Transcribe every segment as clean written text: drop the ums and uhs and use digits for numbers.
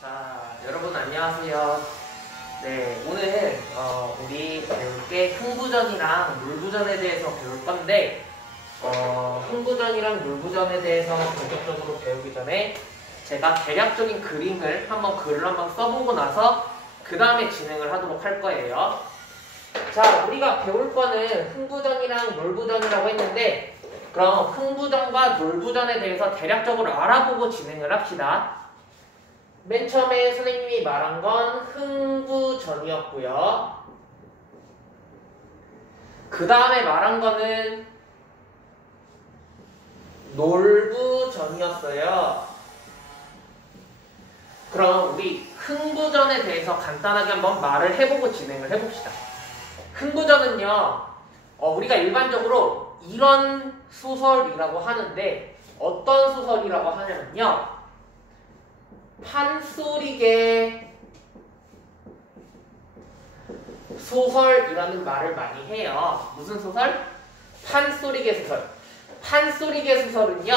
자, 여러분 안녕하세요. 네, 오늘 우리 배울 게 흥부전이랑 물부전에 대해서 배울 건데 흥부전이랑 물부전에 대해서 본격적으로 배우기 전에 제가 대략적인 글을 한번 써보고 나서 그 다음에 진행을 하도록 할 거예요. 자, 우리가 배울 거는 흥부전이랑 물부전이라고 했는데 그럼 흥부전과 물부전에 대해서 대략적으로 알아보고 진행을 합시다. 맨 처음에 선생님이 말한 건 흥부전이었고요. 그 다음에 말한 거는 놀부전이었어요. 그럼 우리 흥부전에 대해서 간단하게 한번 말을 해보고 진행을 해봅시다. 흥부전은요, 우리가 일반적으로 이런 소설이라고 하는데 어떤 소설이라고 하냐면요, 판소리계 소설이라는 말을 많이 해요. 무슨 소설? 판소리계 소설. 판소리계 소설은요,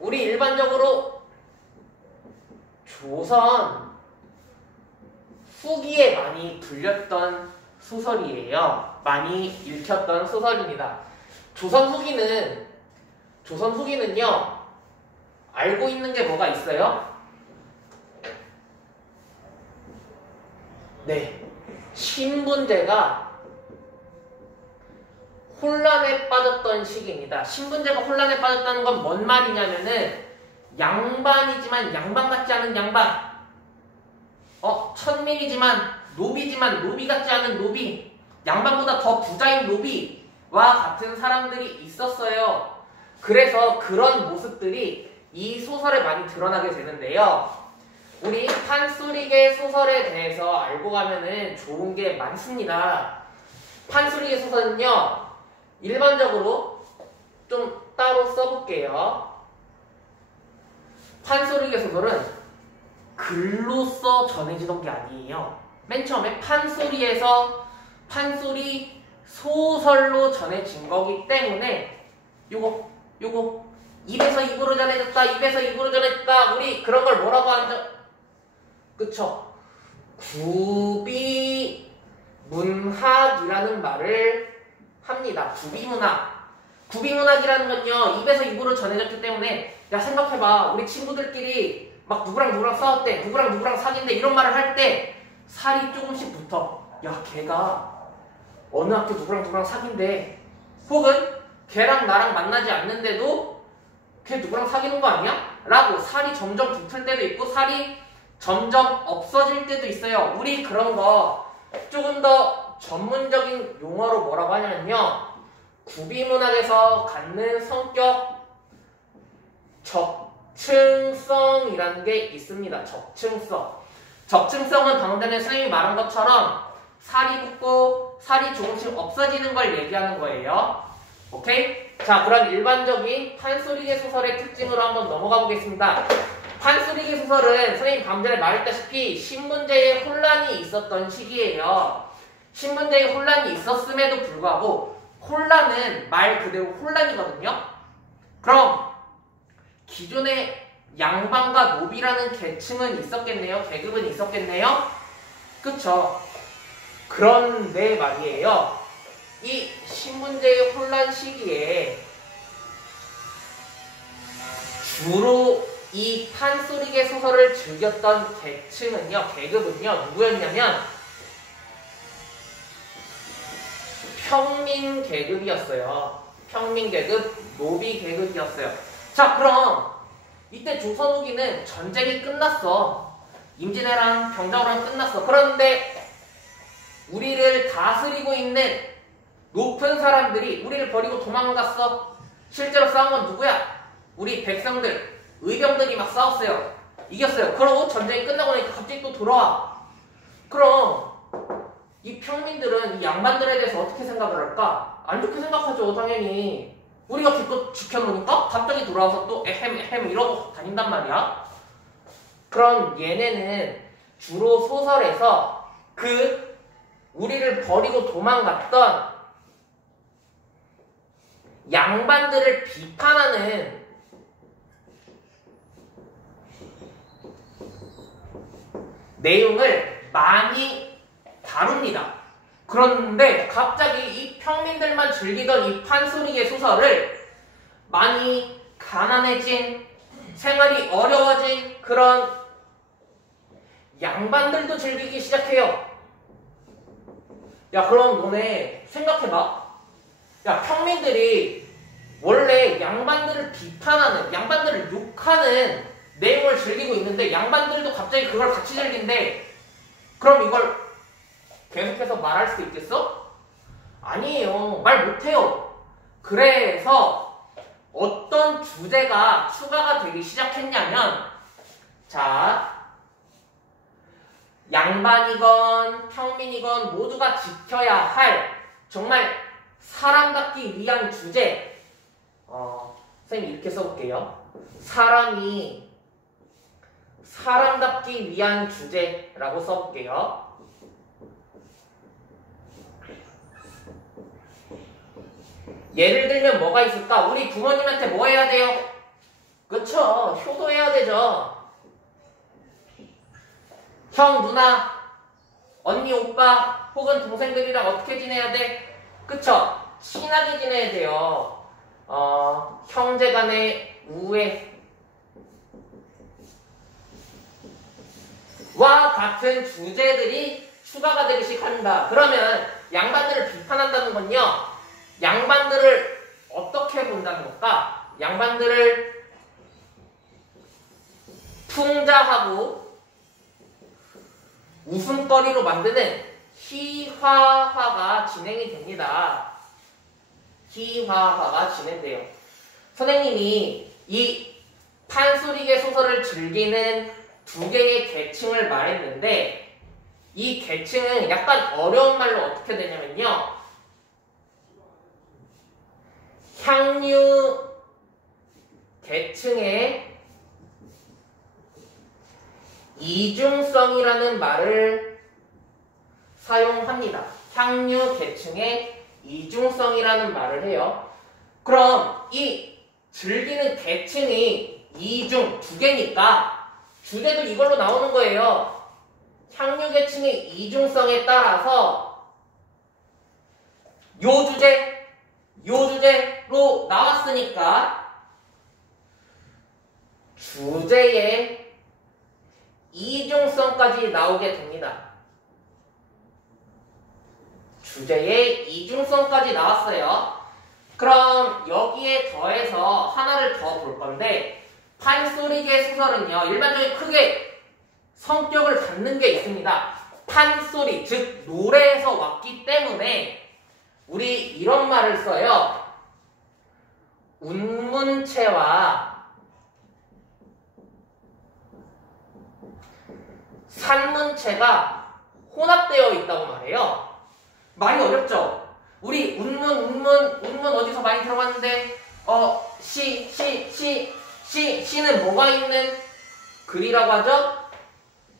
우리 일반적으로 조선 후기에 많이 불렸던 소설이에요. 많이 읽혔던 소설입니다. 조선 후기는요, 알고 있는 게 뭐가 있어요? 네, 신분제가 혼란에 빠졌던 시기입니다. 신분제가 혼란에 빠졌다는 건 뭔 말이냐면은 양반이지만 양반 같지 않은 양반, 천민이지만 노비 같지 않은 노비, 양반보다 더 부자인 노비와 같은 사람들이 있었어요. 그래서 그런 모습들이 이 소설에 많이 드러나게 되는데요. 우리 판소리계 소설에 대해서 알고 가면은 좋은 게 많습니다. 판소리계 소설은요, 일반적으로 좀 따로 써볼게요. 판소리계 소설은 글로써 전해지던 게 아니에요. 맨 처음에 판소리에서 판소리 소설로 전해진 거기 때문에 요거 입에서 입으로 전해졌다, 입에서 입으로 전해졌다, 우리 그런 걸 뭐라고 하죠? 그쵸? 구비문학이라는 말을 합니다. 구비문학이라는 건요, 입에서 입으로 전해졌기 때문에, 야, 생각해봐. 우리 친구들끼리 막 누구랑 싸웠대, 누구랑 사귄대, 이런 말을 할 때 살이 조금씩 붙어. 야, 걔가 어느 학교 누구랑 사귄대. 혹은 걔랑 나랑 만나지 않는데도 걔 누구랑 사귀는 거 아니야? 라고 살이 점점 붙을 때도 있고 살이 점점 없어질 때도 있어요. 우리 그런 거 조금 더 전문적인 용어로 뭐라고 하냐면요, 구비문학에서 갖는 성격 적층성이라는 게 있습니다. 적층성은 방금 전에 선생님이 말한 것처럼 살이 붙고 살이 조금씩 없어지는 걸 얘기하는 거예요. 오케이? 자, 그런 일반적인 판소리계 소설의 특징으로 한번 넘어가 보겠습니다. 판소리계 소설은 선생님 방금 전에 말했다시피 신분제의 혼란이 있었던 시기예요. 신분제의 혼란이 있었음에도 불구하고 혼란은 말 그대로 혼란이거든요. 그럼 기존의 양반과 노비라는 계층은 있었겠네요. 계급은 있었겠네요. 그쵸? 그런데 말이에요, 이 신분제의 혼란 시기에 주로 이 판소리계 소설을 즐겼던 계급은요, 누구였냐면 평민계급이었어요. 평민계급, 노비계급이었어요. 자, 그럼 이때 조선 후기는 전쟁이 끝났어. 임진왜란, 병자호란 끝났어. 그런데 우리를 다스리고 있는 높은 사람들이 우리를 버리고 도망갔어. 실제로 싸운 건 누구야? 우리 백성들, 의병들이 막 싸웠어요. 이겼어요. 그러고 전쟁이 끝나고 나니까 갑자기 또 돌아와. 그럼 이 평민들은 이 양반들에 대해서 어떻게 생각을 할까? 안 좋게 생각하죠, 당연히. 우리가 기껏 지켜놓으니까 갑자기 돌아와서 또 에헴 이러고 다닌단 말이야. 그럼 얘네는 주로 소설에서 우리를 버리고 도망갔던 양반들을 비판하는 내용을 많이 다룹니다. 그런데 갑자기 이 평민들만 즐기던 이 판소리계 소설을 많이 가난해진, 생활이 어려워진 그런 양반들도 즐기기 시작해요. 야, 그럼 너네 생각해봐. 야, 평민들이 원래 양반들을 비판하는, 양반들을 욕하는 내용을 즐기고 있는데 양반들도 갑자기 그걸 같이 즐긴대. 그럼 이걸 계속해서 말할 수 있겠어? 아니에요. 말 못해요. 그래서 어떤 주제가 추가가 되기 시작했냐면, 자, 양반이건 평민이건 모두가 지켜야 할 정말 사람답기 위한 주제. 선생님 이렇게 써볼게요. 사람이 사람답기 위한 주제라고 써볼게요. 예를 들면 뭐가 있을까? 우리 부모님한테 뭐 해야 돼요? 그쵸? 효도해야 되죠. 형, 누나, 언니, 오빠 혹은 동생들이랑 어떻게 지내야 돼? 그쵸? 친하게 지내야 돼요. 형제간의 우애 와 같은 주제들이 추가가 되기 시작한다. 그러면 양반들을 비판한다는 건요, 양반들을 어떻게 본다는 걸까? 양반들을 풍자하고 웃음거리로 만드는 희화화가 진행이 됩니다. 희화화가 진행돼요. 선생님이 이 판소리계 소설을 즐기는 두 개의 계층을 말했는데, 이 계층은 약간 어려운 말로 어떻게 되냐면요, 향유 계층의 이중성이라는 말을 사용합니다. 향유 계층의 이중성이라는 말을 해요. 그럼 이 즐기는 계층이 이중, 두 개니까 주제도 이걸로 나오는 거예요. 향유 계층의 이중성에 따라서 요 주제로 나왔으니까 주제의 이중성까지 나오게 됩니다. 주제의 이중성까지 나왔어요. 그럼 여기에 더해서 하나를 더 볼 건데, 판소리계 소설은요, 일반적인 크게 성격을 갖는 게 있습니다. 판소리, 즉 노래에서 왔기 때문에 우리 이런 말을 써요. 운문체와 산문체가 혼합되어 있다고 말해요. 많이 어렵죠? 우리 운문 어디서 많이 들어봤는데, 시는 뭐가 있는 글이라고 하죠?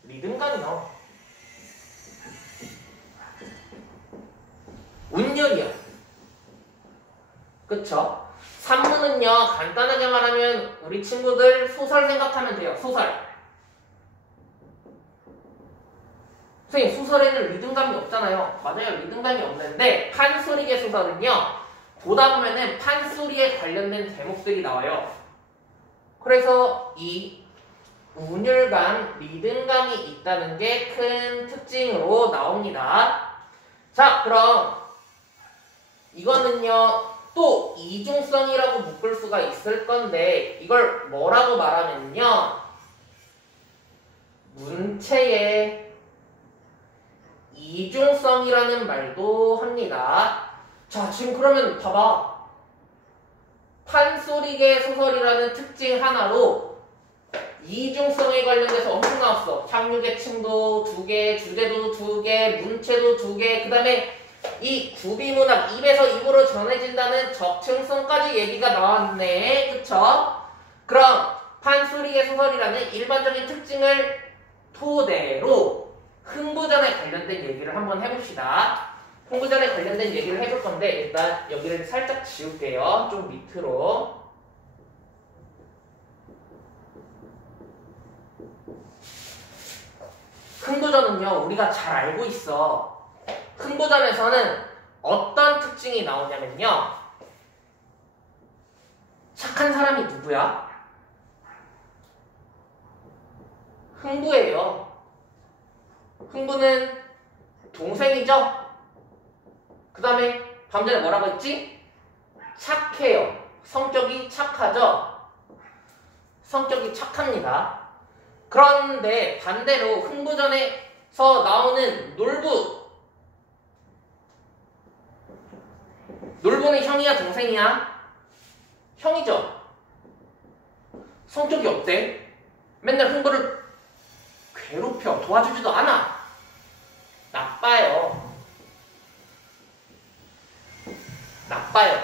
리듬감이요. 운율이요. 그쵸? 산문은요, 간단하게 말하면 우리 친구들 소설 생각하면 돼요. 소설. 선생님, 소설에는 리듬감이 없잖아요. 맞아요. 리듬감이 없는데 판소리계 소설은요, 보다 보면은 판소리에 관련된 제목들이 나와요. 그래서 이 운율감, 리듬감이 있다는 게 큰 특징으로 나옵니다. 자, 그럼 이거는요, 또 이중성이라고 묶을 수가 있을 건데, 이걸 뭐라고 말하면요, 문체의 이중성이라는 말도 합니다. 자, 지금 그러면 봐봐. 판소리계 소설이라는 특징 하나로 이중성에 관련돼서 엄청 나왔어. 향유계층도 2개, 주제도 2개, 문체도 2개, 그 다음에 이 구비문학, 입에서 입으로 전해진다는 적층성까지 얘기가 나왔네. 그쵸? 그럼 판소리계 소설이라는 일반적인 특징을 토대로 흥부전에 관련된 얘기를 한번 해봅시다. 흥부전에 관련된 얘기를 해볼 건데, 일단 여기를 살짝 지울게요. 좀 밑으로. 흥부전은요, 우리가 잘 알고 있어. 흥부전에서는 어떤 특징이 나오냐면요. 착한 사람이 누구야? 흥부예요. 흥부는 동생이죠? 그 다음에 방금 전에 뭐라고 했지? 착해요. 성격이 착하죠? 성격이 착합니다. 그런데 반대로 흥부전에서 나오는 놀부. 놀부는 형이야 동생이야? 형이죠? 성격이 어때? 맨날 흥부를 괴롭혀. 도와주지도 않아. 나빠요. 나빠요.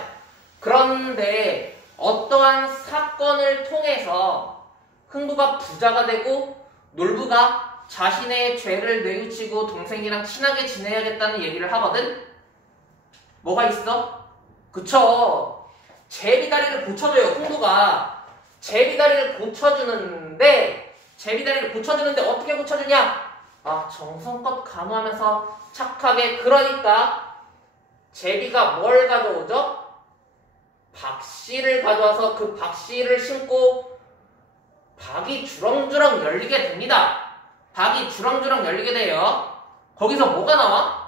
그런데 어떠한 사건을 통해서 흥부가 부자가 되고 놀부가 자신의 죄를 뉘우치고 동생이랑 친하게 지내야겠다는 얘기를 하거든? 뭐가 있어? 그쵸. 제비다리를 고쳐줘요. 흥부가 제비다리를 고쳐주는데 어떻게 고쳐주냐? 아, 정성껏 간호하면서 착하게. 그러니까 제비가 뭘 가져오죠? 박씨를 가져와서 그 박씨를 신고 박이 주렁주렁 열리게 됩니다. 박이 주렁주렁 열리게 돼요. 거기서 뭐가 나와?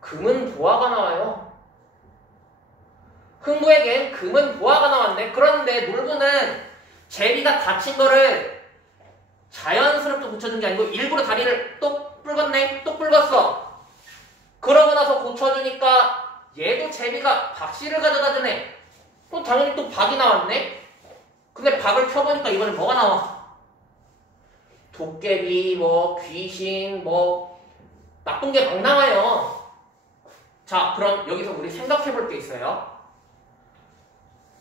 금은 보화가 나와요. 흥부에겐 금은 보화가 나왔네. 그런데 놀부는 제비가 다친 거를 자연스럽게 고쳐준 게 아니고 일부러 다리를 똑 뿔었네. 똑 뿔었어. 그러고 나서 고쳐주니까 얘도 제비가 박씨를 가져다 주네. 그럼 당연히 또 박이 나왔네. 근데 박을 펴보니까 이번에 뭐가 나와? 도깨비, 뭐 귀신, 뭐 나쁜 게 막 나와요. 자, 그럼 여기서 우리 생각해 볼 게 있어요.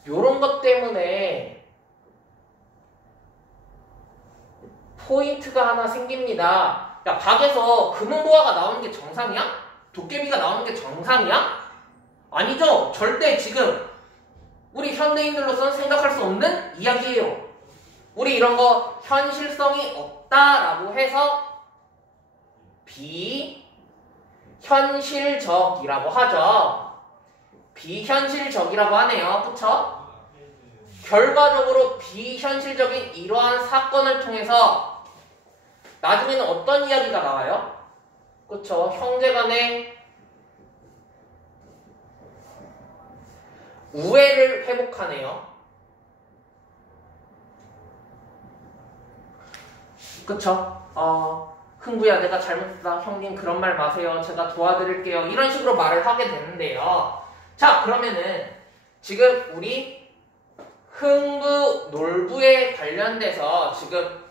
요런 것 때문에 포인트가 하나 생깁니다. 야, 박에서 금은보화가 나오는 게 정상이야? 도깨비가 나오는 게 정상이야? 아니죠. 절대 지금 우리 현대인들로서는 생각할 수 없는 이야기예요. 우리 이런 거 현실성이 없다라고 해서 비현실적이라고 하죠. 비현실적이라고 하네요. 그쵸? 결과적으로 비현실적인 이러한 사건을 통해서 나중에는 어떤 이야기가 나와요? 그쵸? 형제간의 우애를 회복하네요. 그쵸? 흥부야, 내가 잘못했다. 형님 그런 말 마세요. 제가 도와드릴게요. 이런 식으로 말을 하게 되는데요. 자, 그러면은 지금 우리 흥부, 놀부에 관련돼서 지금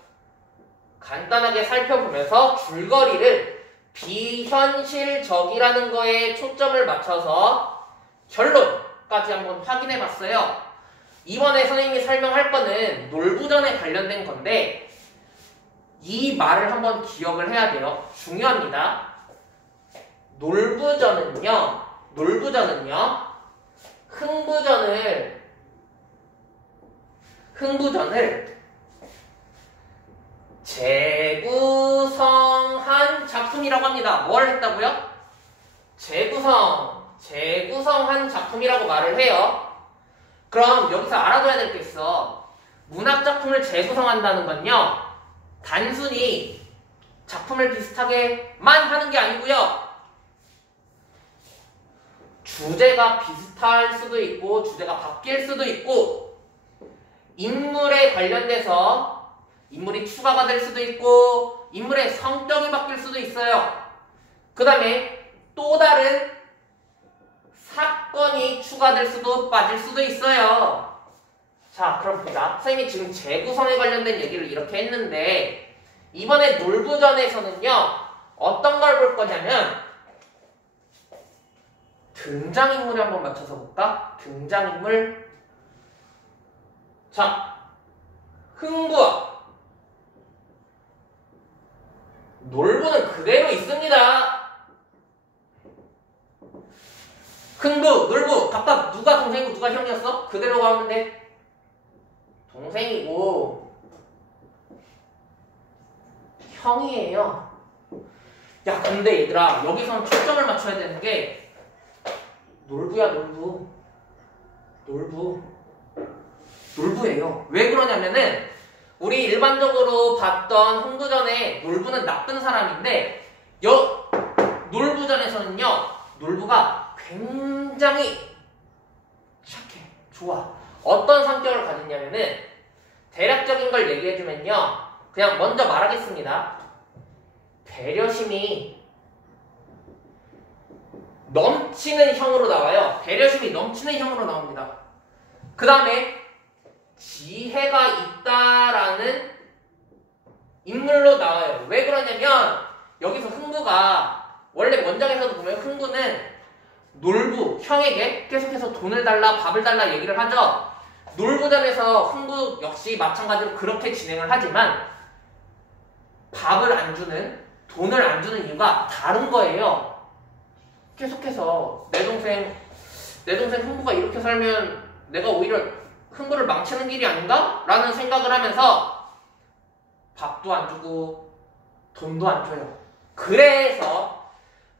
간단하게 살펴보면서 줄거리를 비현실적이라는 거에 초점을 맞춰서 결론까지 한번 확인해 봤어요. 이번에 선생님이 설명할 거는 놀부전에 관련된 건데 이 말을 한번 기억을 해야 돼요. 중요합니다. 놀부전은요 흥부전을 재구성한 작품이라고 합니다. 뭘 했다고요? 재구성한 작품이라고 말을 해요. 그럼 여기서 알아둬야 될 게 있어. 문학작품을 재구성한다는 건요, 단순히 작품을 비슷하게만 하는 게 아니고요, 주제가 비슷할 수도 있고 주제가 바뀔 수도 있고 인물에 관련돼서 인물이 추가가 될 수도 있고 인물의 성격이 바뀔 수도 있어요. 그 다음에 또 다른 사건이 추가될 수도 빠질 수도 있어요. 자, 그럼 보자. 선생님이 지금 재구성에 관련된 얘기를 이렇게 했는데 이번에 놀부전에서는요 어떤 걸 볼 거냐면 등장인물에 한번 맞춰서 볼까? 등장인물. 자, 흥부와 놀부는 그대로 있습니다. 흥부, 놀부 각각 누가 동생이고 누가 형이었어? 그대로 가면 돼. 형이에요. 야, 근데 얘들아, 여기서는 초점을 맞춰야 되는 게 놀부야, 놀부. 놀부예요. 왜 그러냐면은 우리 일반적으로 봤던 흥부전에 놀부는 나쁜 사람인데 놀부전에서는요, 놀부가 굉장히 착해, 좋아. 어떤 성격을 가졌냐면은 대략적인 걸 얘기해주면요, 그냥 먼저 말하겠습니다. 배려심이 넘치는 형으로 나와요. 배려심이 넘치는 형으로 나옵니다. 그 다음에 지혜가 있다라는 인물로 나와요. 왜 그러냐면 여기서 흥부가 원래 원작에서도 보면 흥부는 놀부, 형에게 계속해서 돈을 달라, 밥을 달라 얘기를 하죠. 놀부전에서 흥부 역시 마찬가지로 그렇게 진행을 하지만 밥을 안 주는, 돈을 안 주는 이유가 다른 거예요. 계속해서 내 동생 흥부가 이렇게 살면 내가 오히려 흥부를 망치는 길이 아닌가? 라는 생각을 하면서 밥도 안 주고 돈도 안 줘요. 그래서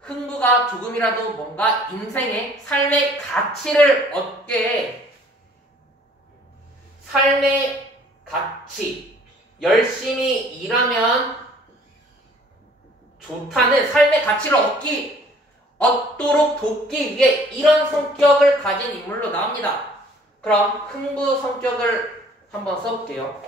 흥부가 조금이라도 뭔가 인생의 삶의 가치를 얻게, 삶의 가치, 열심히 일하면 좋다는 삶의 가치를 얻도록 돕기 위해 이런 성격을 가진 인물로 나옵니다. 그럼 흥부 성격을 한번 써볼게요.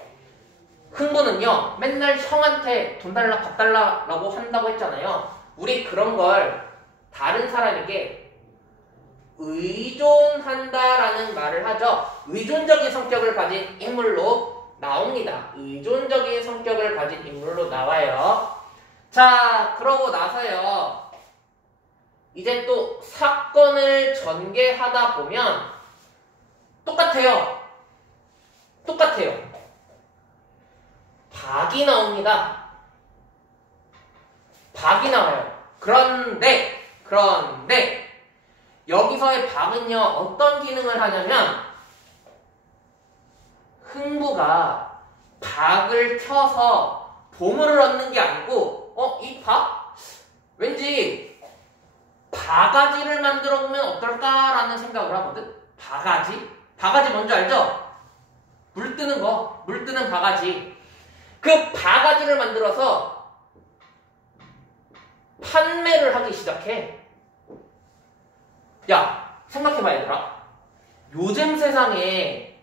흥부는요, 맨날 형한테 돈 달라, 밥 달라라고 한다고 했잖아요. 우리 그런 걸 다른 사람에게 의존한다라는 말을 하죠. 의존적인 성격을 가진 인물로 나옵니다. 의존적인 성격을 가진 인물로 나와요. 자, 그러고 나서요, 이제 또 사건을 전개하다 보면 똑같아요. 박이 나옵니다. 박이 나와요. 그런데 여기서의 박은요, 어떤 기능을 하냐면 흥부가 박을 켜서 보물을 얻는 게 아니고 이 박? 왠지 바가지를 만들어 보면 어떨까라는 생각을 하거든. 바가지 뭔지 알죠? 물 뜨는 바가지. 그 바가지를 만들어서 판매를 하기 시작해. 야, 생각해봐 얘들아. 요즘 세상에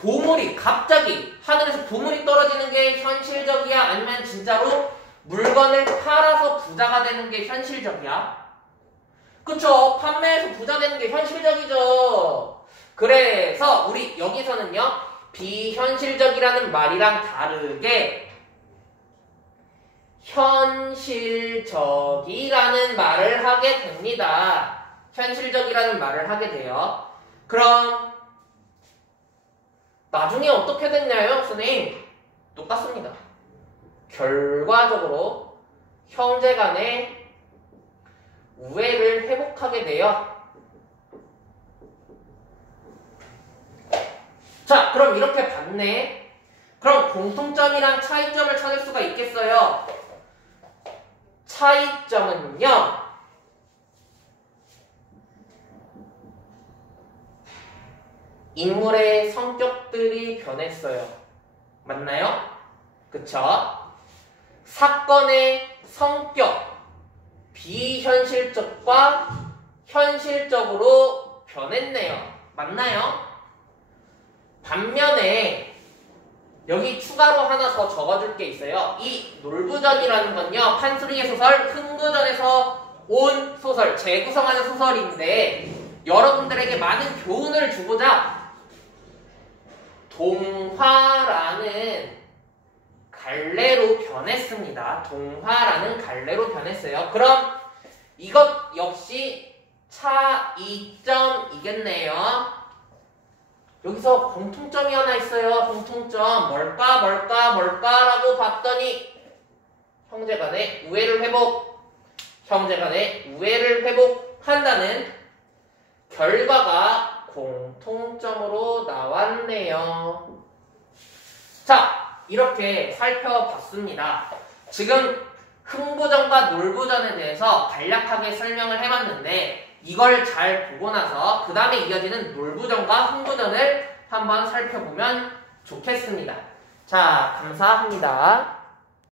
보물이 갑자기 하늘에서 보물이 떨어지는 게 현실적이야? 아니면 진짜로 물건을 팔아서 부자가 되는 게 현실적이야? 그쵸? 판매해서 부자 되는 게 현실적이죠. 그래서 우리 여기서는요, 비현실적이라는 말이랑 다르게 현실적이라는 말을 하게 됩니다. 현실적이라는 말을 하게 돼요. 그럼 나중에 어떻게 됐냐요, 선생님? 똑같습니다. 결과적으로 형제간의 우애를 회복하게 돼요. 자, 그럼 이렇게 봤네. 그럼 공통점이랑 차이점을 찾을 수가 있겠어요. 차이점은요, 인물의 성격들이 변했어요. 맞나요? 그쵸? 사건의 성격, 비현실적과 현실적으로 변했네요. 맞나요? 반면에 여기 추가로 하나 더 적어줄 게 있어요. 이 놀부전이라는 건요, 판소리의 소설, 흥부전에서 온 소설, 재구성하는 소설인데 여러분들에게 많은 교훈을 주고자 동화라는 갈래로 변했습니다. 동화라는 갈래로 변했어요. 그럼 이것 역시 차이점이겠네요. 여기서 공통점이 하나 있어요. 공통점 뭘까라고 봤더니 형제간의 우애를 회복한다는 결과가 공통점으로 나왔네요. 자, 이렇게 살펴봤습니다. 지금 흥부전과 놀부전에 대해서 간략하게 설명을 해봤는데 이걸 잘 보고 나서 그 다음에 이어지는 놀부전과 흥부전을 한번 살펴보면 좋겠습니다. 자, 감사합니다.